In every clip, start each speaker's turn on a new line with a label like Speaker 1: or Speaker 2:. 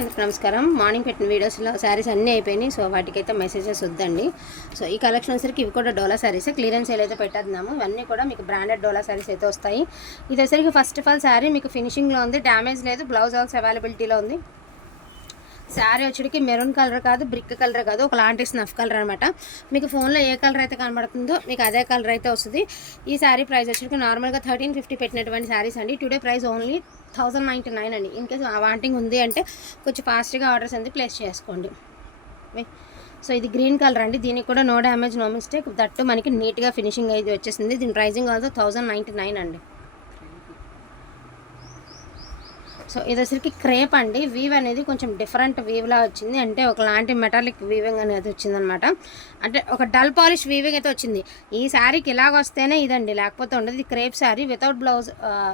Speaker 1: అందరికీ నమస్కారం. మార్నింగ్ పెట్టిన వీడియోస్లో శారీస్ అన్నీ అయిపోయినాయి. సో వాటికైతే మెసేజెస్ వద్దండి. సో ఈ కలెక్షన్ వచ్చరికి ఇవి కూడా డోలా శారీస్. క్లియరెన్స్ సేల్ అయితే పెట్టేద్దాము. ఇవన్నీ కూడా మీకు బ్రాండెడ్ డోలా శారీస్ అయితే వస్తాయి. ఇది వచ్చరికి ఫస్ట్ ఆఫ్ ఆల్ శారీ మీకు ఫినిషింగ్లో ఉంది. డ్యామేజ్ లేదు. బ్లౌజ్ ఆల్స్ అవైలబిలిటీలో ఉంది. శారీ వచ్చేటికి మెరూన్ కలర్ కాదు బ్రిక్ కలర్ కాదు. ఒక లాంటి స్నఫ్ కలర్ అనమాట మీకు ఫోన్లో ఏ కలర్ అయితే కనబడుతుందో మీకు అదే కలర్ అయితే వస్తుంది. ఈ శారీ ప్రైస్ వచ్చేటికి నార్మల్గా థర్టీన్ ఫిఫ్టీ పెట్టినటువంటి శారీస్ అండి. Today price only thousand ninety nine అండి. ఇన్ కేసు వాంటింగ్ ఉంది అంటే కొంచెం ఫాస్ట్గా ఆర్డర్స్ అనేది ప్లేస్ చేసుకోండి. సో ఇది గ్రీన్ కలర్ అండి. దీనికి కూడా no damage no mistake that మనకి నీట్గా ఫినిషింగ్ అయితే వచ్చేసింది. దీని pricing also thousand ninety nine అండి. సో ఇది వచ్చరికి క్రేప్ అండి. వీవ్ అనేది కొంచెం డిఫరెంట్ వీవ్లా వచ్చింది. అంటే ఒకలాంటి మెటాలిక్ వీవింగ్ అనేది వచ్చిందనమాట. అంటే ఒక డల్ పాలిష్ వీవింగ్ అయితే వచ్చింది. ఈ శారీకి ఇలాగ వస్తేనే ఇదండి. లేకపోతే ఉండదు. ఇది crepe sari without blouse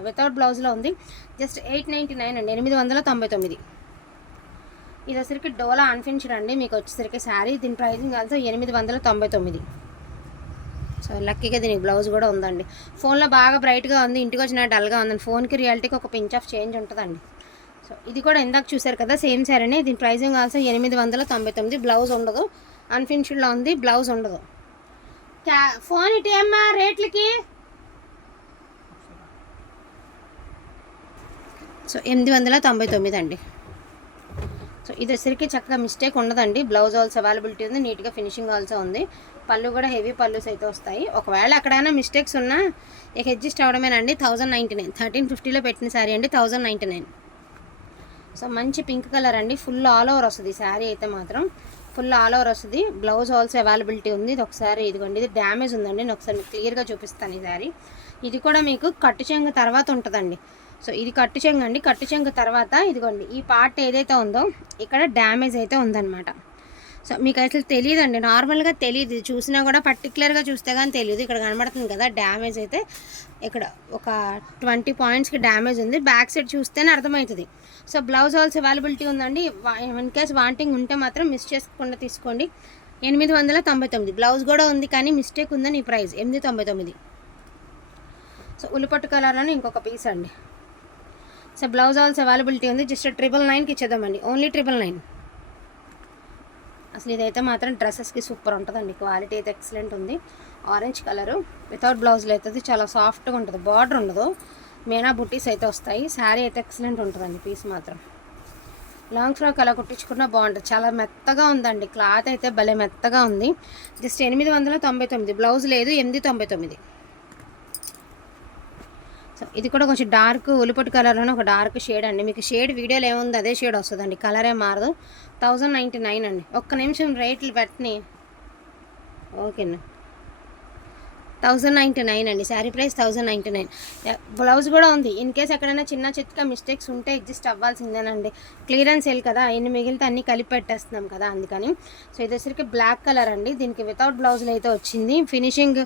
Speaker 1: without బ్లౌజ్లో ఉంది. జస్ట్ ఎయిట్ నైంటీ నైన్ అండి. ఎనిమిది వందల తొంభై తొమ్మిది. ఇది వచ్చరికి డోలా అన్ఫిన్స్డ్ అండి. మీకు వచ్చేసరికి శారీ. దీని ప్రైజింగ్ ఆల్సో ఎనిమిది వందల తొంభై తొమ్మిది. సో లక్కీగా దీనికి బ్లౌజ్ కూడా ఉందండి. ఫోన్లో బాగా బ్రైట్గా ఉంది ఇంటికి వచ్చిన డల్గా ఉందండి. ఫోన్కి రియాలిటీకి ఒక పించ్ ఆఫ్ చేంజ్ ఉంటుందండి. సో ఇది కూడా ఇందాక చూసారు కదా సేమ్ శారీనే. దీని ప్రైజింగ్ ఆల్సో ఎనిమిది వందల తొంభై తొమ్మిది. బ్లౌజ్ ఉండదు అన్ఫినిష్డ్లో ఉంది బ్లౌజ్ ఉండదు. క్యా ఫోన్ ఇటు ఏమ్మా రేట్లకి? సో ఎనిమిది వందల తొంభై తొమ్మిది అండి. సో ఇది వచ్చరికి చక్కగా మిస్టేక్ ఉండదండి. బ్లౌజ్ ఆల్సో అవైలబిలిటీ ఉంది. నీట్గా ఫినిషింగ్ ఆల్సో ఉంది. పళ్ళు కూడా హెవీ పళ్ళుస్ అయితే వస్తాయి. ఒకవేళ ఎక్కడైనా మిస్టేక్స్ ఉన్నా ఇక అడ్జస్ట్ అవడమేనండి. థౌజండ్ నైంటీ నైన్ థర్టీన్ ఫిఫ్టీలో పెట్టిన శారీ అండి. థౌజండ్ నైంటీ నైన్ సో మంచి పింక్ కలర్ అండి. ఫుల్ ఆల్ ఓవర్ వస్తుంది. ఈ శారీ అయితే మాత్రం. ఫుల్ ఆల్ ఓవర్ వస్తుంది. బ్లౌజ్ ఆల్సో అవైలబిలిటీ ఉంది. ఇది ఒకసారి ఇదిగోండి ఇది డ్యామేజ్ ఉందండి. నేను ఒకసారి మీకు క్లియర్గా చూపిస్తాను ఈ సారీ. ఇది కూడా మీకు కట్టు చెంగు తర్వాత ఉంటుందండి. సో ఇది కట్టు చెంగు అండి. కట్టు చెంగు తర్వాత ఇదిగోండి ఈ పార్ట్ ఏదైతే ఉందో ఇక్కడ డ్యామేజ్ అయితే ఉందన్నమాట. సో మీకు అసలు తెలియదండి నార్మల్గా తెలియదు చూసినా కూడా పర్టికులర్గా చూస్తే కానీ తెలియదు ఇక్కడ కనబడుతుంది కదా డ్యామేజ్ అయితే. ఇక్కడ ఒక ట్వంటీ పాయింట్స్కి డ్యామేజ్ ఉంది. బ్యాక్ సైడ్ చూస్తేనే అర్థమవుతుంది. సో బ్లౌజ్ ఆల్సో అవైలబిలిటీ ఉందండి. ఇన్ కేస్ వాంటింగ్ ఉంటే మాత్రం మిస్ చేసుకోకుండా తీసుకోండి. ఎనిమిది వందల తొంభై తొమ్మిది. బ్లౌజ్ కూడా ఉంది కానీ మిస్టేక్ ఉందని ఈ ప్రైస్. ఎనిమిది తొంభై తొమ్మిది. సో ఉల్లిపట్టు కలర్లోనే ఇంకొక పీస్ అండి. సో బ్లౌజ్ ఆల్సో అవైలబిలిటీ ఉంది. జస్ట్ ట్రిపుల్ నైన్కి ఇచ్చేద్దామండి. Only triple nine. అసలు ఇదైతే మాత్రం డ్రెస్సెస్కి సూపర్ ఉంటుందండి. క్వాలిటీ అయితే ఎక్సలెంట్ ఉంది. ఆరెంజ్ కలరు వితౌట్ బ్లౌజ్లో అవుతుంది చాలా సాఫ్ట్గా ఉంటుంది. బార్డర్ ఉండదు. మేనా బుట్టీస్ అయితే వస్తాయి. శారీ అయితే ఎక్సలెంట్ ఉంటుందండి పీస్ మాత్రం. లాంగ్ ఫ్రాక్ అలా కుట్టించుకున్నా బాగుంటుంది. చాలా మెత్తగా ఉందండి. క్లాత్ అయితే భలే మెత్తగా ఉంది. జస్ట్ ఎనిమిది వందల తొంభై తొమ్మిది. బ్లౌజ్ లేదు ఎనిమిది తొంభై తొమ్మిది. సో ఇది కూడా కొంచెం డార్క్ ఉలిపొట్టు కలర్లోనే ఒక డార్క్ షేడ్ అండి. మీకు షేడ్ వీడియోలో ఏముంది అదే షేడ్ వస్తుందండి. కలర్ మారదు. థౌజండ్ నైంటీ నైన్ అండి. ఒక్క నిమిషం రేట్లు పెట్టని. ఓకేనా థౌజండ్ నైంటీ నైన్ అండి sari price thousand ninety nine. Blouse కూడా ఉంది. ఇన్ కేస్ ఎక్కడైనా చిన్న చిత్క మిస్టేక్స్ ఉంటే అడ్జస్ట్ అవ్వాల్సిందేనండి. క్లియరెన్స్ సేల్ కదా ఎన్ని మిగిలితే అన్ని కలిపి పెట్టేస్తున్నాం కదా అందుకని. సో ఇది వచ్చరికి బ్లాక్ కలర్ అండి. దీనికి వితౌట్ బ్లౌజ్లు అయితే వచ్చింది. ఫినిషింగ్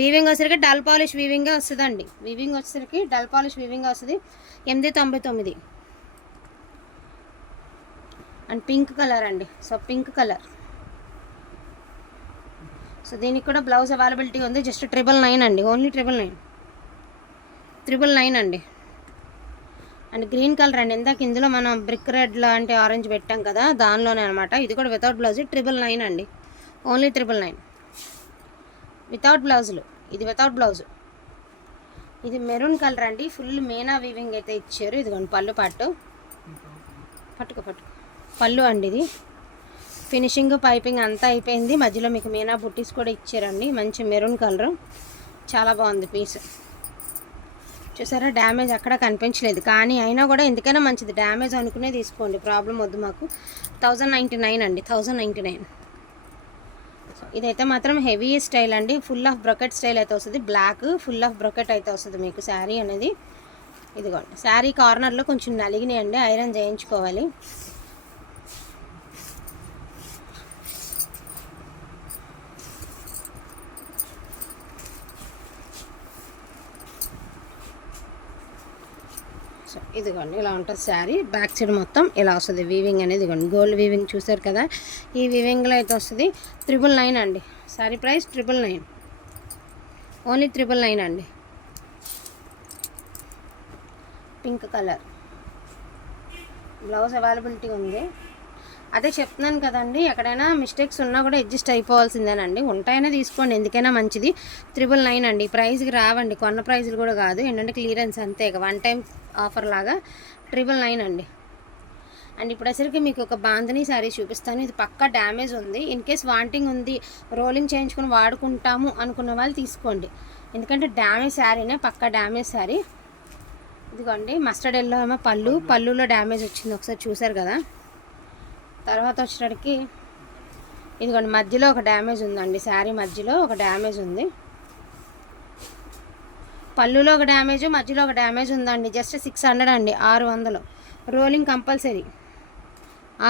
Speaker 1: వీవింగ్ వచ్చేసరికి డల్ పాలిష్ వీవింగే వస్తుందండి. వీవింగ్ వచ్చేసరికి డల్ పాలిష్ వీవింగ్ వస్తుంది. ఎనిమిది తొంభై తొమ్మిది. అండ్ పింక్ కలర్ అండి. So pink colour. సో దీనికి కూడా బ్లౌజ్ అవైలబిలిటీ ఉంది. జస్ట్ ట్రిపుల్ నైన్ అండి. Only triple nine triple nine అండి. అండ్ గ్రీన్ కలర్ అండి. ఇందాక ఇందులో మనం బ్రిక్ రెడ్ లాంటి ఆరెంజ్ పెట్టాం కదా దానిలోనే అనమాట ఇది కూడా వితౌట్ బ్లౌజ్ ట్రిపుల్ నైన్ అండి. ఓన్లీ ట్రిపుల్ నైన్ వితౌట్ బ్లౌజులు ఇది వితౌట్ బ్లౌజ్ ఇది మెరూన్ కలర్ అండి. ఫుల్ మేనా వీవింగ్ అయితే ఇచ్చారు. ఇదిగోండి పళ్ళు పట్టు. పట్టుకో పట్టుకో. పళ్ళు అండి ఇది. ఫినిషింగ్ పైపింగ్ అంతా అయిపోయింది. మధ్యలో మీకు మీనా బుట్టీస్ కూడా ఇచ్చారండి. మంచి మెరూన్ కలర్. చాలా బాగుంది పీస్. చూసారా? డ్యామేజ్ అక్కడ కనిపించలేదు. కానీ అయినా కూడా ఎందుకైనా మంచిది. డ్యామేజ్ అనుకునే తీసుకోండి. ప్రాబ్లం వద్దు మాకు. థౌజండ్ నైంటీ నైన్ అండి. Thousand ninety nine. ఇదైతే మాత్రం హెవీ స్టైల్ అండి. ఫుల్ ఆఫ్ బ్రొకెట్ స్టైల్ అయితే వస్తుంది. బ్లాక్ ఫుల్ ఆఫ్ బ్రొకెట్ అయితే వస్తుంది మీకు శారీ అనేది. ఇదిగోండి. శారీ కార్నర్లో కొంచెం నలిగినాయండి. ఐరన్ చేయించుకోవాలి. ఇదిగోండి ఇలా ఉంటుంది శారీ. బ్యాక్ సైడ్ మొత్తం ఇలా వస్తుంది వీవింగ్ అనేది. ఇదిగోండి గోల్డ్ వీవింగ్ చూసారు కదా? ఈ వీవింగ్లో అయితే వస్తుంది త్రిబుల్ నైన్ అండి. Sari price triple nine only triple nine అండి. పింక్ కలర్ బ్లౌజ్ అవైలబిలిటీ ఉంది. అదే చెప్తున్నాను కదండి ఎక్కడైనా మిస్టేక్స్ ఉన్నా కూడా అడ్జస్ట్ అయిపోవాల్సిందేనండి. ఉంటాయనే తీసుకోండి ఎందుకైనా మంచిది. త్రిబుల్ నైన్ అండి ప్రైస్కి రావండి కొన్న ప్రైజులు కూడా కాదు ఏంటంటే క్లియరెన్స్ అంతే ఇక వన్ టైం ఆఫర్ లాగా ట్రిపుల్ నైన్ అండి. అండ్ ఇప్పుడు అసలుకి మీకు ఒక బాంధనీ శారీ చూపిస్తాను ఇది పక్కా డ్యామేజ్ ఉంది. ఇన్ కేస్ వాంటింగ్ ఉంది రోలింగ్ చేయించుకొని వాడుకుంటాము అనుకున్న వాళ్ళు తీసుకోండి. ఎందుకంటే డ్యామేజ్ శారీనే పక్కా డ్యామేజ్ శారీ ఇదిగోండి మస్టర్డ్ ఎల్లో ఏమో పళ్ళు పళ్ళులో డ్యామేజ్ వచ్చింది ఒకసారి చూసారు కదా? తర్వాత వచ్చేటికి ఇదిగోండి మధ్యలో ఒక డ్యామేజ్ ఉందండి శారీ మధ్యలో ఒక డ్యామేజ్ ఉంది. పళ్ళులో ఒక డ్యామేజ్ మధ్యలో ఒక డ్యామేజ్ ఉందండి జస్ట్ సిక్స్ హండ్రెడ్ అండి ఆరు వందలు. Rolling compulsory.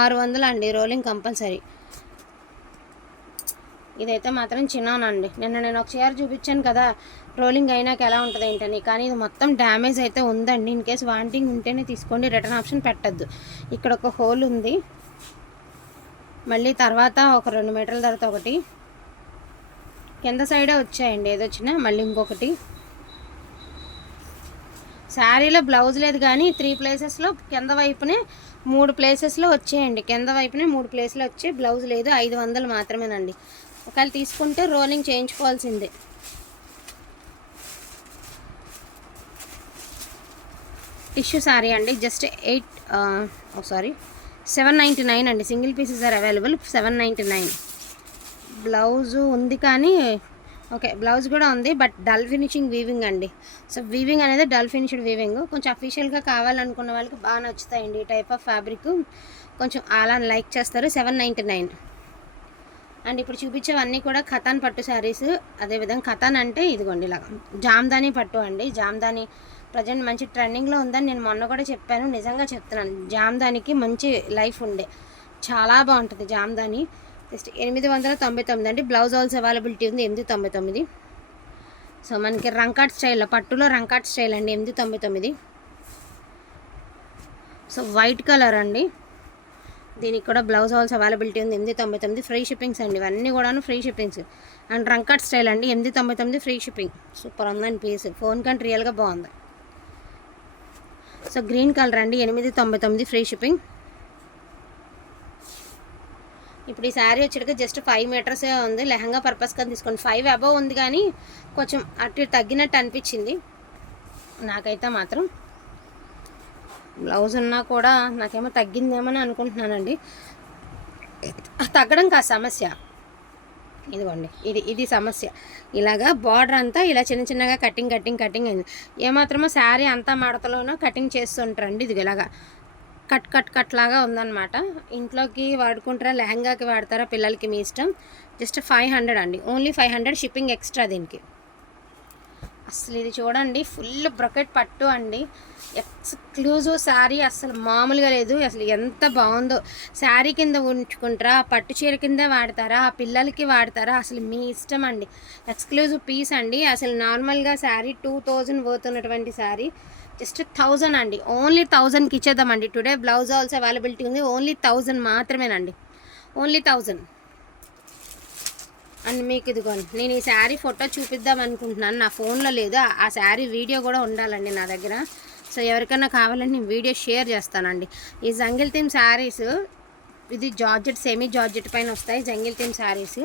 Speaker 1: ఆరు వందలు అండి రోలింగ్ కంపల్సరీ. ఇదైతే మాత్రం చిన్నానండి. నిన్న నేను ఒక చీర చూపించాను కదా రోలింగ్ అయినాక ఎలా ఉంటుంది ఏంటని కానీ ఇది మొత్తం డ్యామేజ్ అయితే ఉందండి. ఇన్ కేసు వాంటింగ్ ఉంటేనే తీసుకోండి రిటర్న్ ఆప్షన్ పెట్టద్దు. ఇక్కడ ఒక హోల్ ఉంది. మళ్ళీ తర్వాత ఒక రెండు మీటర్ల తర్వాత ఒకటి. కింద సైడే వచ్చాయండి ఏదొచ్చినా మళ్ళీ ఇంకొకటి. శారీలో బ్లౌజ్ లేదు కానీ త్రీ ప్లేసెస్లో కింద వైపునే మూడు ప్లేసెస్లో వచ్చేయండి. కింద వైపునే మూడు ప్లేస్లో వచ్చి బ్లౌజ్ లేదు ఐదు వందలు మాత్రమేనండి. ఒకవేళ తీసుకుంటే రోలింగ్ చేయించుకోవాల్సిందే. టిష్యూ శారీ అండి just eight sorry. Seven ninety nine అండి. Single pieces are available. Seven ninety nine. Blouse ఉంది కానీ ఓకే బ్లౌజ్ కూడా ఉంది బట్ డల్ ఫినిషింగ్ వీవింగ్ అండి. సో వీవింగ్ అనేది డల్ ఫినిష్డ్ వీవింగ్. కొంచెం అఫీషియల్గా కావాలనుకున్న వాళ్ళకి బాగా నచ్చుతాయండి ఈ టైప్ ఆఫ్ ఫ్యాబ్రిక్ కొంచెం అలా లైక్ చేస్తారు సెవెన్ నైంటీ నైన్. అండ్ ఇప్పుడు చూపించేవన్నీ కూడా ఖతాన్ పట్టు శారీస్ అదేవిధంగా ఖతాన్ అంటే ఇదిగోండి ఇలా జామ్దాని పట్టు అండి. జామ్దాని ప్రజెంట్ మంచి ట్రెండింగ్లో ఉందని నేను మొన్న కూడా చెప్పాను. నిజంగా చెప్తున్నాను. జామ్దానికి మంచి లైఫ్ ఉండే. చాలా బాగుంటుంది జామ్దాని జస్ట్ ఎనిమిది వందల తొంభై తొమ్మిది అండి. బ్లౌజ్ ఆల్స్ అవైలబిలిటీ ఉంది. ఎనిమిది తొంభై తొమ్మిది. సో మనకి రంకాట్ స్టైల్ పట్టులో రంకాట్ స్టైల్ అండి. ఎనిమిది తొంభై తొమ్మిది. సో వైట్ కలర్ అండి. దీనికి కూడా బ్లౌజ్ ఆల్స్ అవైలబిలిటీ ఉంది. ఎనిమిది తొంభై తొమ్మిది ఫ్రీ షిప్పింగ్స్ అండి. ఇవన్నీ కూడాను ఫ్రీ షిప్పింగ్స్. అండ్ రంకాట్ స్టైల్ అండి. ఎనిమిది తొంభై తొమ్మిది ఫ్రీ షిప్పింగ్. సూపర్ ఉందండి పీస్. ఫోన్ కంటే రియల్గా బాగుంది. సో గ్రీన్ కలర్ అండి. ఎనిమిది తొంభై తొమ్మిది ఫ్రీ షిప్పింగ్. ఇప్పుడు ఈ శారీ వచ్చేటికి జస్ట్ ఫైవ్ మీటర్సే ఉంది. లెహంగా పర్పస్ కానీ తీసుకోండి. ఫైవ్ అబవ్ ఉంది కానీ కొంచెం అటు తగ్గినట్టు అనిపించింది. నాకైతే మాత్రం బ్లౌజ్ ఉన్నా కూడా నాకేమో తగ్గిందేమని అనుకుంటున్నానండి. తగ్గడం కాదు సమస్య. ఇదిగోండి. ఇది ఇది సమస్య. ఇలాగా బార్డర్ అంతా ఇలా చిన్న చిన్నగా కటింగ్ కటింగ్ కటింగ్ అయింది. ఏమాత్రమో శారీ అంతా మడతలోనో కటింగ్ చేస్తుంటారండి ఇది ఇలాగా. కట్ కట్ కట్ లాగా ఉందన్నమాట. ఇంట్లోకి వాడుకుంటారా లెహంగాకి వాడతారా పిల్లలకి మీ ఇష్టం? జస్ట్ ఫైవ్ హండ్రెడ్ అండి. Only five hundred shipping extra దీనికి. అసలు ఇది చూడండి ఫుల్ బ్రొకెట్ పట్టు అండి. ఎక్స్క్లూజివ్ శారీ అసలు మామూలుగా లేదు అసలు ఎంత బాగుందో. శారీ కింద ఉంచుకుంటారా పట్టు చీర కింద వాడతారా ఆ పిల్లలకి వాడతారా అసలు మీ ఇష్టం అండి. ఎక్స్క్లూజివ్ పీస్ అండి అసలు నార్మల్గా శారీ టూ థౌజండ్ పోతున్నటువంటి శారీ. జస్ట్ థౌజండ్ అండి ఓన్లీ థౌజండ్కి ఇచ్చేద్దామండి. టుడే బ్లౌజ్ ఆల్సో అవైలబిలిటీ ఉంది ఓన్లీ థౌజండ్ మాత్రమేనండి. Only thousand. అండ్ మీకు ఇదిగోండి. నేను ఈ శారీ ఫోటో చూపిద్దాం అనుకుంటున్నాను. నా ఫోన్లో లేదు. ఆ శారీ వీడియో కూడా ఉండాలండి నా దగ్గర. సో ఎవరికైనా కావాలంటే నేను వీడియో షేర్ చేస్తానండి. ఈ జంగిల్ థీమ్ శారీస్ ఇది జార్జెట్ సెమీ జార్జెట్ పైన వస్తాయి జంగిల్ థీమ్ శారీస్.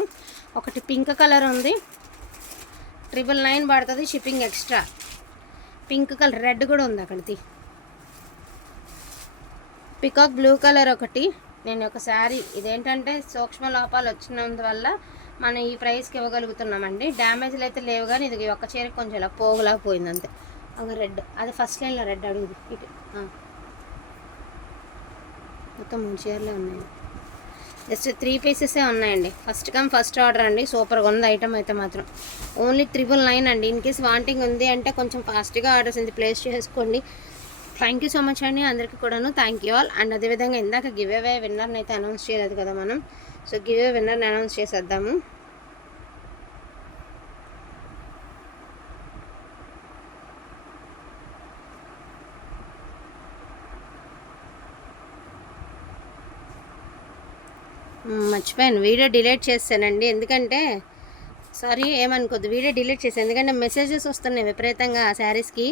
Speaker 1: ఒకటి పింక్ కలర్ ఉంది. ట్రిపుల్ నైన్ పడుతుంది shipping extra. Pink colour red కూడా ఉంది అక్కడిది. పికాక్ బ్లూ కలర్ ఒకటి. నేను ఒక శారీ ఇదేంటంటే సూక్ష్మ లోపాలు వచ్చినందువల్ల మనం ఈ ప్రైస్కి ఇవ్వగలుగుతున్నామండి. డ్యామేజ్లు అయితే లేవు కానీ ఇది ఒక చీర కొంచెం ఇలా పోగులా పోయింది అంతే. ఒక రెడ్ అది ఫస్ట్ లైన్లో రెడ్ అడుగుది ఇటు మొత్తం మూడు చీరలే ఉన్నాయి. జస్ట్ త్రీ పీసెసే ఉన్నాయండి. ఫస్ట్ కమ్ ఫస్ట్ ఆర్డర్ అండి. సూపర్గా ఉంది ఐటమ్ అయితే మాత్రం. ఓన్లీ త్రిబుల్ నైన్ అండి. ఇన్ కేస్ వాంటింగ్ ఉంది అంటే కొంచెం ఫాస్ట్గా ఆర్డర్స్ ఇది ప్లేస్ చేసుకోండి. థ్యాంక్ యూ సో మచ్ అండి అందరికీ కూడాను. థ్యాంక్ యూ ఆల్ అండ్ అదేవిధంగా ఇందాక గివ్ అవే విన్నర్ని అయితే అనౌన్స్ చేయలేదు కదా మనం. సో గివ్ అవే విన్నర్ని అనౌన్స్ చేసేద్దాము. మర్చిపోయాను. వీడియో డిలీట్ చేస్తానండి. ఎందుకంటే సారీ ఏమనుకోద్దు. వీడియో డిలీట్ చేసి ఎందుకంటే మెసేజెస్ వస్తున్నాయి విపరీతంగా ఆ శారీస్కి.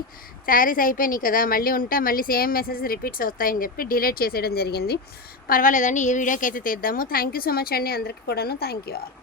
Speaker 1: శారీస్ అయిపోయినాయి కదా మళ్ళీ ఉంటే మళ్ళీ సేమ్ మెసేజెస్ రిపీట్స్ వస్తాయని చెప్పి డిలీట్ చేసేయడం జరిగింది. పర్వాలేదండి ఈ వీడియోకి అయితే తీద్దాము. థ్యాంక్ యూ సో మచ్ అండి అందరికీ కూడాను. Thank you all.